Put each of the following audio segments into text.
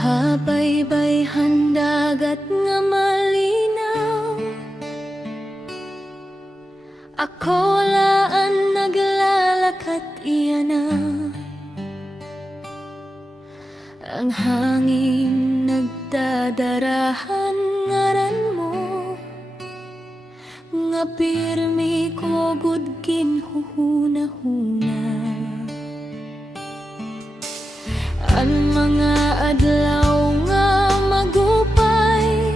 Habaybayhan dagat nga malinaw, ako laan naglalakat iyana. Ang hangin nagdadarahan ngaran mo, nga pirmi ko gudkin huhuna-huna. Ang mga adlaw nga magupay,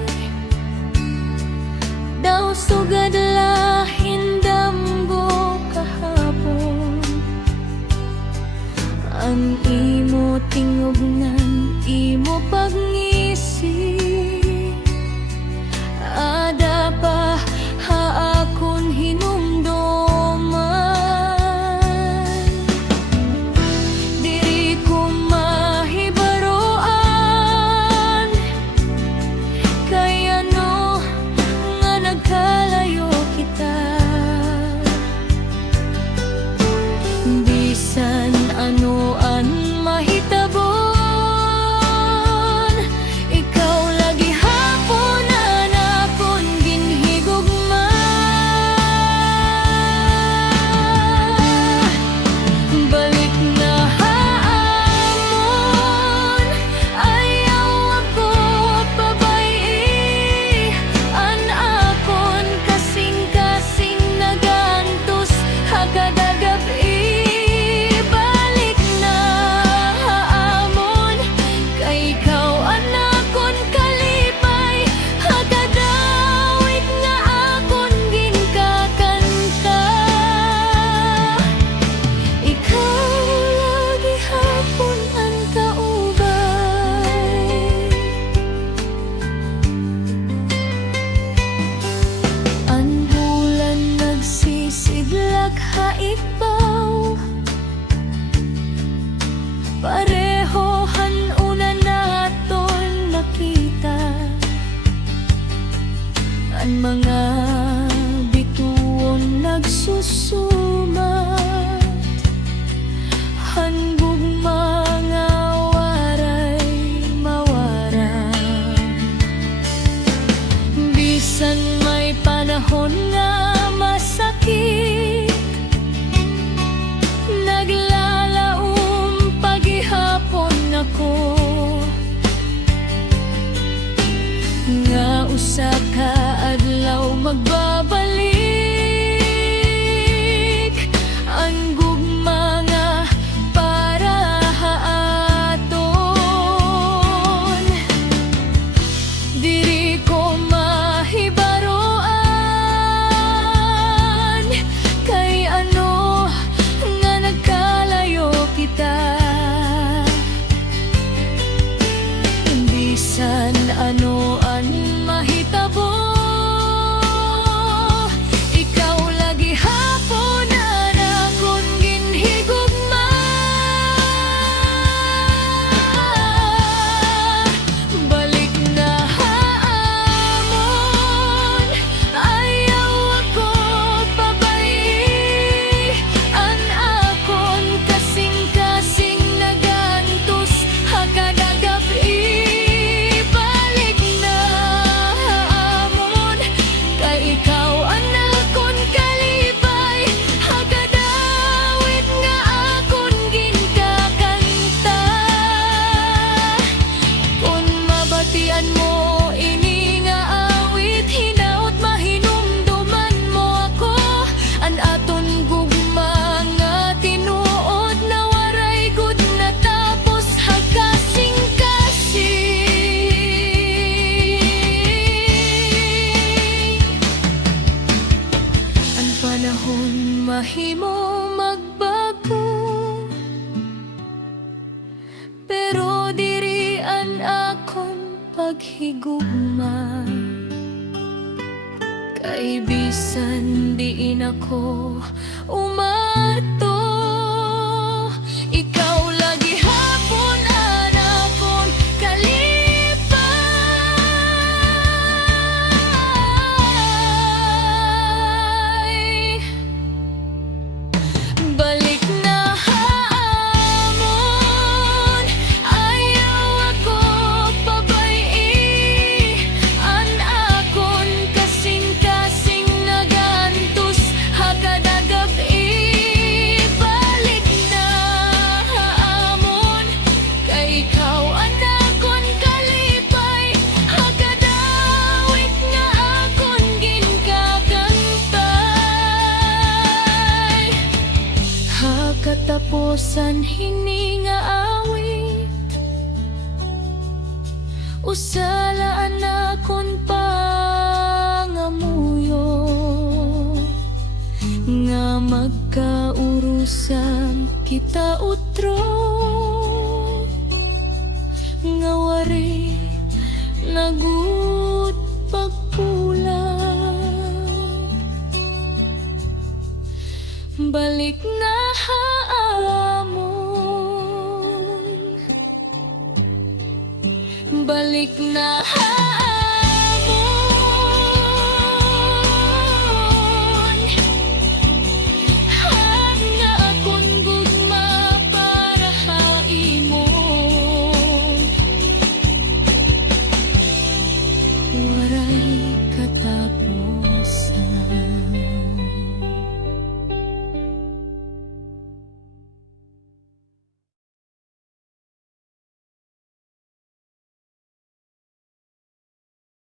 daw sugad lahin damgo kahapon. Ang imo tingubnan, imo pagngisi, ada pa haakon hinumdoman. Diri ko mahibaruan, kay ano nga nagkalayo kita. Bisan ano an mahitabon, ikaw lagi hapon anakon ginhigugma. Balik na haamon, ayaw ako pabayi. An akon kasing-kasing nagantos hakada gabi. Balik na haamon, kay ikaw anakon kalipay. Hakadawit nga akon ginkakanta. Ikaw lagi hapon ang kaubay. Ang bulan nagsisidlak haipaw, parehohan una naton nakita. Ang mga bituon nagsusumat, handog mga waray mawarang. Bisan may panahon nga masakit, naglalaom pagihapon ako. Nga usa ka adlaw magbabalik, ang gugma nga para haaton. Diri ko mahibaruan, kay ano nga nagkalayo kita. Bisan ano an mahitabo, ikaw lagi hapon anakon ginhigugma. Balik na haamon, ayaw ako pabayi. An akon kasing-kasing nagantos hakada gabi. Balik na haamon, kay ikaw anakon kalipay. Hakadawit nga akon ginkakanta. Kung mabatian mo ini nga awit, hinaut mahinumduman mo ako. An aton gugma nga tinuod na waray gud natapos hagkasing-kasing. Ang panahon mahimo magbago, pero diri an akon paghigugma. Kay bisan diin ako umato, ikaw lagi hapon anakon kalipay. Balik na haamon, ayaw ako Pero sanhininga awit usalaan akon pangamuyo nga magkaurusan kita utro nga wari nagud pagpulang balik na haamon balik na haamon